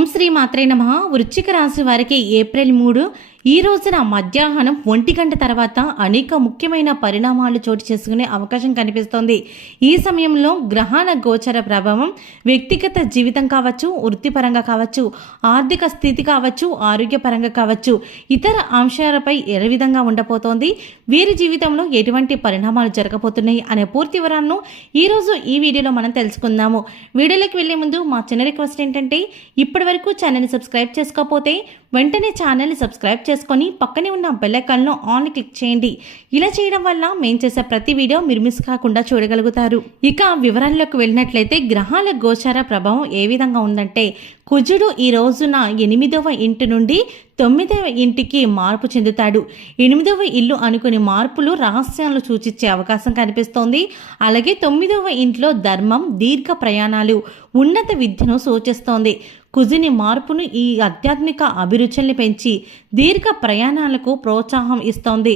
ఓం శ్రీ మాత్రే నమః. వృశ్చిక రాశి వారికి ఏప్రిల్ 3 ఈ రోజున మధ్యాహ్నం 1 గంట తర్వాత అనేక ముఖ్యమైన పరిణామాలు చోటు చేసుకునే అవకాశం కనిపిస్తోంది. ఈ సమయంలో గ్రహాల గోచర ప్రభావం వ్యక్తిగత జీవితం కావచ్చు, వృత్తిపరంగా కావచ్చు, ఆర్థిక స్థితి కావచ్చు, ఆరోగ్యపరంగా కావచ్చు, ఇతర అంశాలపై ఏ విధంగా ఉండబోతోంది, వీరి జీవితంలో ఎటువంటి పరిణామాలు జరగబోతున్నాయి అనే పూర్తి వివరాలను ఈరోజు ఈ వీడియోలో మనం తెలుసుకుందాము. వీడియోలోకి వెళ్లే ముందు మా చిన్న రిక్వెస్ట్ ఏంటంటే, ఇప్పటి వరకు ఛానల్ని సబ్స్క్రైబ్ చేసుకోకపోతే వెంటనే ఛానల్ని సబ్స్క్రైబ్ చేసుకొని పక్కనే ఉన్న బెల్ ఐకాన్లో ఆన్ క్లిక్ చేయండి. ఇలా చేయడం వల్ల మేము చేసే ప్రతి వీడియో మీరు మిస్ కాకుండా చూడగలుగుతారు. ఇక వివరాల్లోకి వెళ్ళినట్లయితే గ్రహాల గోచార ప్రభావం ఏ విధంగా ఉందంటే, కుజుడు ఈ రోజున 8వ ఇంటి నుండి 9వ ఇంటికి మార్పు చెందుతాడు. 8వ ఇల్లు అనుకుని మార్పులు రహస్యాలు సూచించే అవకాశం కనిపిస్తోంది. అలాగే 9వ ఇంట్లో ధర్మం, దీర్ఘ ప్రయాణాలు, ఉన్నత విద్యను సూచిస్తోంది. కుజుని మార్పును ఈ ఆధ్యాత్మిక అభిరుచుల్ని పెంచి దీర్ఘ ప్రయాణాలకు ప్రోత్సాహం ఇస్తోంది.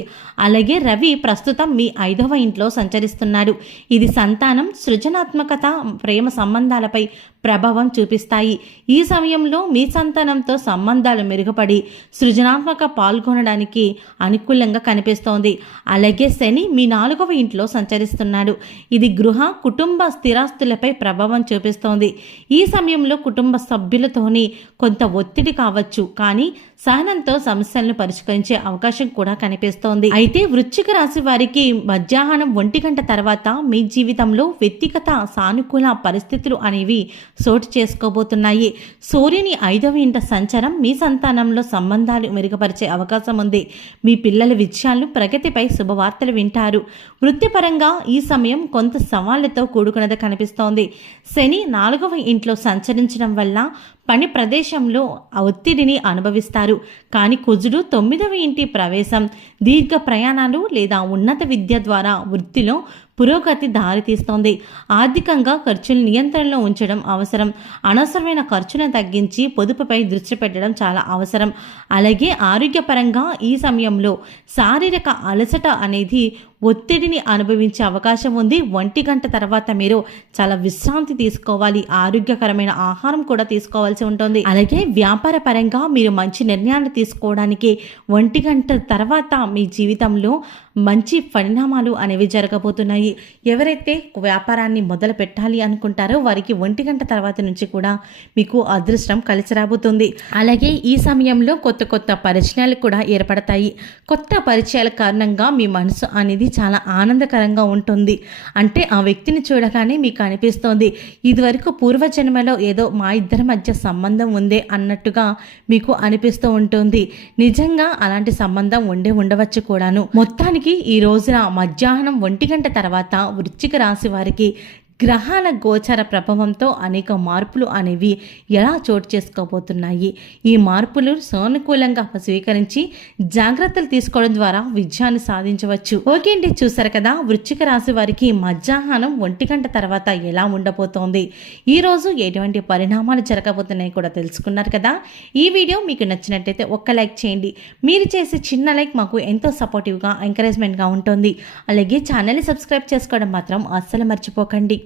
అలాగే రవి ప్రస్తుతం మీ 5వ ఇంట్లో సంచరిస్తున్నాడు. ఇది సంతానం, సృజనాత్మకత, ప్రేమ సంబంధాలపై ప్రభావం చూపిస్తాయి. ఈ సమయంలో మీ సంతానంతో సంబంధాలు మెరుగుపడి సృజనాత్మక పాల్గొనడానికి అనుకూలంగా కనిపిస్తోంది. అలాగే శని మీ 4వ ఇంట్లో సంచరిస్తున్నాడు. ఇది గృహ, కుటుంబ స్థిరాస్తులపై ప్రభావం చూపిస్తోంది. ఈ సమయంలో కుటుంబ సభ్యులతోని కొంత ఒత్తిడి కావచ్చు, కానీ సహనంతో సమస్యలను పరిష్కరించే అవకాశం కూడా కనిపిస్తోంది. అయితే వృశ్చిక రాశి వారికి మధ్యాహ్నం 1 గంట తర్వాత మీ జీవితంలో వ్యక్తిగత సానుకూల పరిస్థితులు అనేవి చోటు చేసుకోబోతున్నాయి. సూర్యుని 5వ ఇంట సంచారం మీ సంతానంలో సంబంధాలు మెరుగుపరిచే అవకాశం ఉంది. మీ పిల్లల విజయాలు, ప్రగతిపై శుభవార్తలు వింటారు. వృత్తిపరంగా ఈ సమయం కొంత సవాళ్లతో కూడుకున్నది కనిపిస్తోంది. శని 4వ ఇంట్లో సంచరించడం వల్ల పని ప్రదేశంలో ఒత్తిడిని అనుభవిస్తారు. కానీ కుజుడు 9వ ఇంటి ప్రవేశం దీర్ఘ ప్రయాణాలు లేదా ఉన్నత విద్య ద్వారా వృత్తిలో పురోగతి దారితీస్తోంది. ఆర్థికంగా ఖర్చులు నియంత్రణలో ఉంచడం అవసరం. అనవసరమైన ఖర్చులను తగ్గించి పొదుపుపై దృష్టి పెట్టడం చాలా అవసరం. అలాగే ఆరోగ్యపరంగా ఈ సమయంలో శారీరక అలసట అనేది ఒత్తిడిని అనుభవించే అవకాశం ఉంది. 1 గంట తర్వాత మీరు చాలా విశ్రాంతి తీసుకోవాలి. ఆరోగ్యకరమైన ఆహారం కూడా తీసుకోవాల్సి ఉంటుంది. అలాగే వ్యాపార పరంగా మీరు మంచి నిర్ణయాలు తీసుకోవడానికి 1 గంట తర్వాత మీ జీవితంలో మంచి పరిణామాలు అనేవి జరగబోతున్నాయి. ఎవరైతే వ్యాపారాన్ని మొదలు పెట్టాలి అనుకుంటారో వారికి 1 గంట తర్వాత నుంచి కూడా మీకు అదృష్టం కలిసి రాబోతుంది. అలాగే ఈ సమయంలో కొత్త కొత్త పరిచయాలు కూడా ఏర్పడతాయి. కొత్త పరిచయాల కారణంగా మీ మనసు అనేది చాలా ఆనందకరంగా ఉంటుంది. అంటే ఆ వ్యక్తిని చూడగానే మీకు అనిపిస్తోంది, ఇదివరకు పూర్వజన్మలో ఏదో మా ఇద్దరి మధ్య సంబంధం ఉందే అన్నట్టుగా మీకు అనిపిస్తూ ఉంటుంది. నిజంగా అలాంటి సంబంధం ఉండవచ్చు కూడాను. మొత్తానికి ఈ రోజున మధ్యాహ్నం 1 గంట తర్వాత వృశ్చిక రాశి వారికి గ్రహాల గోచర ప్రభావంతో అనేక మార్పులు అనేవి ఎలా చోటు చేసుకోబోతున్నాయి. ఈ మార్పులు సానుకూలంగా స్వీకరించి జాగ్రత్తలు తీసుకోవడం ద్వారా విజయాన్ని సాధించవచ్చు. ఓకే అండి, చూసారు కదా వృశ్చిక రాశి వారికి మధ్యాహ్నం 1 గంట తర్వాత ఎలా ఉండబోతోంది, ఈరోజు ఎటువంటి పరిణామాలు జరగబోతున్నాయి కూడా తెలుసుకున్నారు కదా. ఈ వీడియో మీకు నచ్చినట్టయితే ఒక్క లైక్ చేయండి. మీరు చేసే చిన్న లైక్ మాకు ఎంతో సపోర్టివ్గా, ఎంకరేజ్మెంట్గా ఉంటుంది. అలాగే ఛానల్ని సబ్స్క్రైబ్ చేసుకోవడం మాత్రం అస్సలు మర్చిపోకండి.